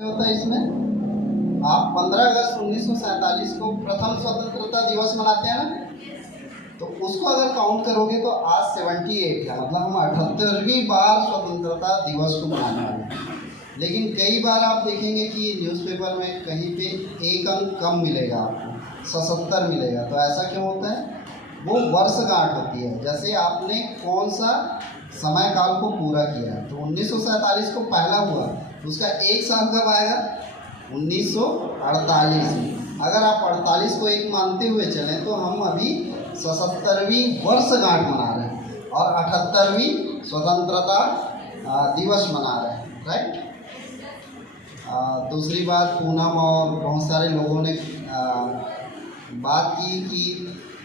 होता है इसमें आप 15 अगस्त 1947 को प्रथम स्वतंत्रता दिवस मनाते हैं ना, तो उसको अगर काउंट करोगे तो आज 78 है, मतलब हम 78वीं बार स्वतंत्रता दिवस को मनाने वाले हैं। लेकिन कई बार आप देखेंगे कि न्यूज़पेपर में कहीं पे एक अंक कम मिलेगा, आपको 77 मिलेगा। तो ऐसा क्यों होता है? वो वर्षगांठ होती है, जैसे आपने कौन सा समय काल को पूरा किया है। तो 1947 को पहला हुआ, उसका एक साल कब आएगा? 1948 में। अगर आप 48 को एक मानते हुए चलें तो हम अभी 77वीं वर्षगांठ मना रहे हैं और 78वीं स्वतंत्रता दिवस मना रहे हैं, राइट। दूसरी बात, पूनम और बहुत सारे लोगों ने बात की कि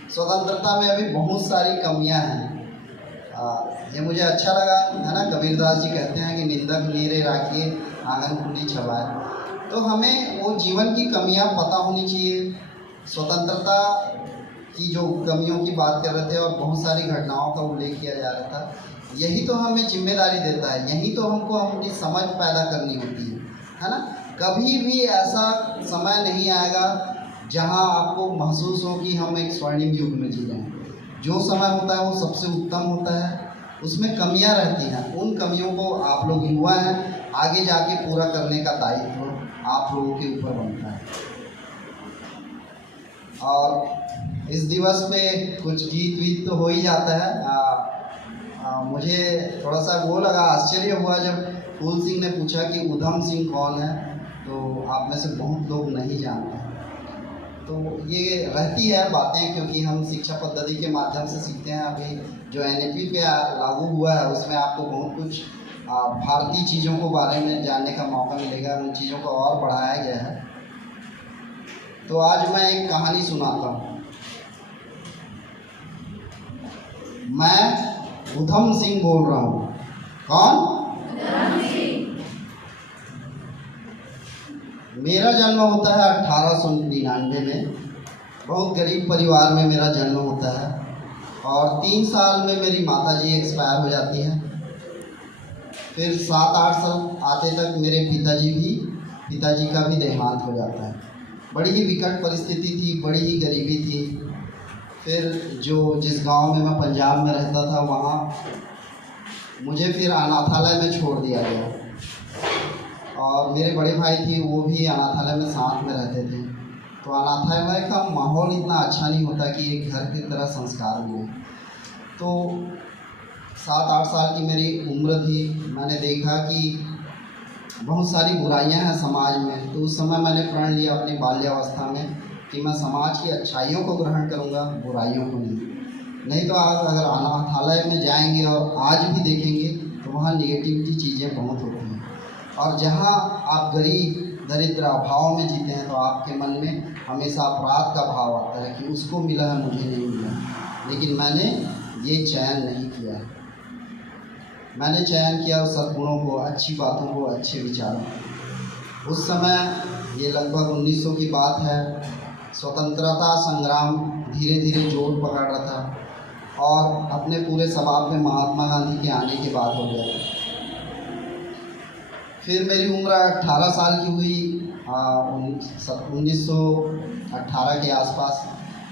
स्वतंत्रता में अभी बहुत सारी कमियां हैं। ये मुझे अच्छा लगा, है ना। कबीरदास जी कहते हैं कि निंदक नीरे राखिए आंगन खुली छवाए। तो हमें वो जीवन की कमियां पता होनी चाहिए। स्वतंत्रता की जो कमियों की बात कर रहे थे और बहुत सारी घटनाओं का उल्लेख किया जा रहा था, यही तो हमें जिम्मेदारी देता है, यही तो हमको अपनी समझ पैदा करनी होती है ना। कभी भी ऐसा समय नहीं आएगा जहां आपको महसूस हो कि हम एक स्वर्णिम युग में जी रहे हैं। जो समय होता है वो सबसे उत्तम होता है, उसमें कमियां रहती हैं। उन कमियों को आप लोग युवा हैं, आगे जाके पूरा करने का दायित्व आप लोगों के ऊपर बनता है। और इस दिवस पे कुछ गीत वीत तो हो ही जाता है। मुझे थोड़ा सा वो लगा, आश्चर्य हुआ जब फूल सिंह ने पूछा कि उधम सिंह कौन है, तो आप में से बहुत लोग नहीं जानते। तो ये रहती है बातें, क्योंकि हम शिक्षा पद्धति के माध्यम से सीखते हैं। अभी जो NAP पे लागू हुआ है उसमें आपको बहुत कुछ भारतीय चीज़ों को बारे में जानने का मौका मिलेगा, उन चीज़ों को और बढ़ाया गया है। तो आज मैं एक कहानी सुनाता हूँ। मैं उधम सिंह बोल रहा हूँ। कौन? मेरा जन्म होता है 1899 में। बहुत गरीब परिवार में मेरा जन्म होता है और 3 साल में मेरी माताजी एक्सपायर हो जाती हैं। फिर 7-8 साल आते तक मेरे पिताजी का भी देहांत हो जाता है। बड़ी ही विकट परिस्थिति थी, बड़ी ही गरीबी थी। फिर जिस गांव में मैं पंजाब में रहता था, वहाँ मुझे फिर अनाथालय में छोड़ दिया गया और मेरे बड़े भाई थे, वो भी अनाथालय में साथ में रहते थे। तो अनाथालय का माहौल इतना अच्छा नहीं होता कि एक घर की तरह संस्कार मिले। तो 7-8 साल की मेरी उम्र थी, मैंने देखा कि बहुत सारी बुराइयां हैं समाज में। तो उस समय मैंने प्रण लिया अपनी बाल्यावस्था में कि मैं समाज की अच्छाइयों को ग्रहण करूंगा, बुराइयों को नहीं। तो आप अगर अनाथालय में जाएंगे और आज भी देखेंगे तो वहाँ निगेटिविटी चीज़ें बहुत होती हैं। और जहाँ आप गरीब दरिद्र अभाव में जीते हैं तो आपके मन में हमेशा अपराध का भाव आता है कि उसको मिला है, मुझे नहीं मिला। लेकिन मैंने ये चयन नहीं किया है। मैंने चयन किया सद्गुणों को, अच्छी बातों को, अच्छे विचारों। उस समय ये लगभग 1900 की बात है। स्वतंत्रता संग्राम धीरे धीरे जोर पकड़ रहा था और अपने पूरे स्वभाव में महात्मा गांधी के आने के बाद हो गया। फिर मेरी उम्र 18 साल की हुई, 1918 के आसपास।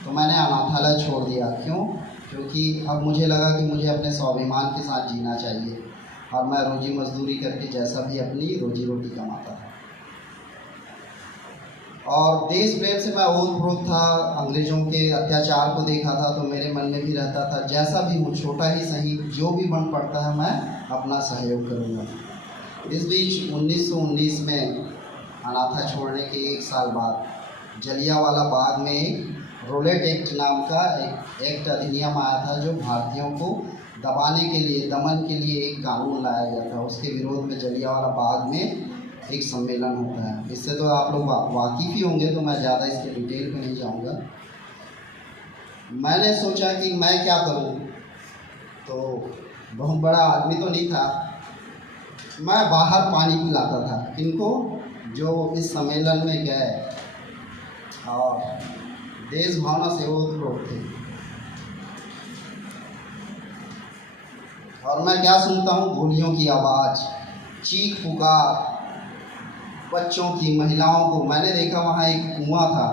तो मैंने अनाथालय छोड़ दिया। क्यों? क्योंकि अब मुझे लगा कि मुझे अपने स्वाभिमान के साथ जीना चाहिए और मैं रोजी मजदूरी करके जैसा भी अपनी रोजी रोटी कमाता था। और देश प्रेम से मैं ओतप्रोत था। अंग्रेज़ों के अत्याचार को देखा था तो मेरे मन में भी रहता था जैसा भी हूँ, छोटा ही सही, जो भी बन पड़ता है मैं अपना सहयोग करूँगा। इस बीच 1919 में अनाथा छोड़ने के 1 साल बाद जलियांवाला बाग में एक रोलेट एक्ट नाम का एक एक्ट अधिनियम आया था, जो भारतीयों को दबाने के लिए, दमन के लिए एक कानून लाया गया था। उसके विरोध में जलियांवाला बाग में एक सम्मेलन होता है। इससे तो आप लोग वाकिफ़ ही होंगे, तो मैं ज़्यादा इसके डिटेल में नहीं जाऊँगा। मैंने सोचा कि मैं क्या करूँ, तो बहुत बड़ा आदमी तो नहीं था। मैं बाहर पानी पिलाता था इनको, जो इस सम्मेलन में गए और देश भावना से ओतप्रोत थे। और मैं क्या सुनता हूँ? गोलियों की आवाज़, चीख पुकार, बच्चों की, महिलाओं को। मैंने देखा वहाँ एक कुआं था,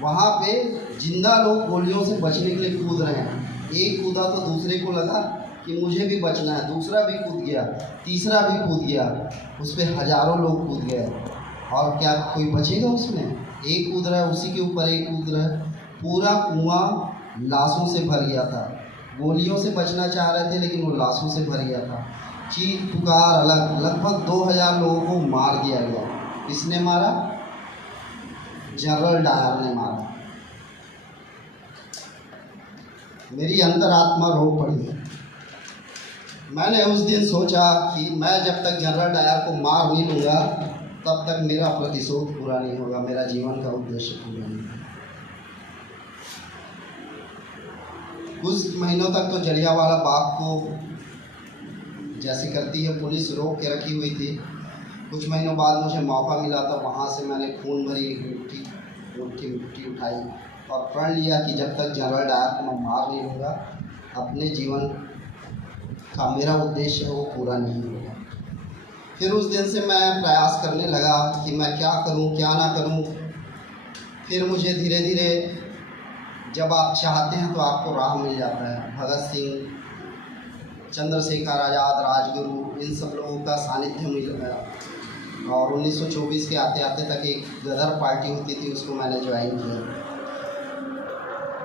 वहाँ पे जिंदा लोग गोलियों से बचने के लिए कूद रहे हैं। एक कूदा तो दूसरे को लगा कि मुझे भी बचना है, दूसरा भी कूद गया, तीसरा भी कूद गया, उस पर हज़ारों लोग कूद गए। और क्या कोई बचेगा उसमें? एक कूद रहा है, उसी के ऊपर एक कूद रहा है। पूरा कुआं लाशों से भर गया था। गोलियों से बचना चाह रहे थे लेकिन वो लाशों से भर गया था। चीख पुकार अलग, लगभग 2000 लोगों को मार दिया गया। किसने मारा? जनरल डायर ने मारा। मेरी अंतरात्मा रो पड़ी। मैंने उस दिन सोचा कि मैं जब तक जनरल डायर को मार नहीं लूँगा तब तक मेरा प्रतिशोध पूरा नहीं होगा, मेरा जीवन का उद्देश्य पूरा नहीं होगा। कुछ महीनों तक तो जलियांवाला बाग को जैसे करती है पुलिस रोक के रखी हुई थी। कुछ महीनों बाद मुझे मौका मिला तो वहाँ से मैंने खून भरी एक मुट्ठी उठाई और प्रण लिया कि जब तक जनरल डायर को मैं मार नहीं लूँगा अपने जीवन का मेरा उद्देश्य है वो पूरा नहीं होगा। फिर उस दिन से मैं प्रयास करने लगा कि मैं क्या करूं क्या ना करूं। फिर मुझे धीरे धीरे, जब आप चाहते हैं तो आपको राह मिल जाता है। भगत सिंह, चंद्रशेखर आज़ाद, राजगुरु, इन सब लोगों का सानिध्य मिल गया। और 1924 के आते आते तक एक गदर पार्टी होती थी, उसको मैंने ज्वाइन किया।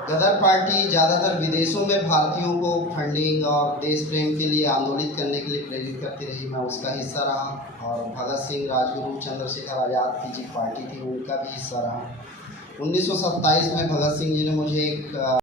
गदर पार्टी ज़्यादातर विदेशों में भारतीयों को फंडिंग और देश प्रेम के लिए आंदोलित करने के लिए प्रेरित करती रही। मैं उसका हिस्सा रहा। और भगत सिंह, राजगुरु, चंद्रशेखर आज़ाद की जो पार्टी थी उनका भी हिस्सा रहा। 1927 में भगत सिंह जी ने मुझे एक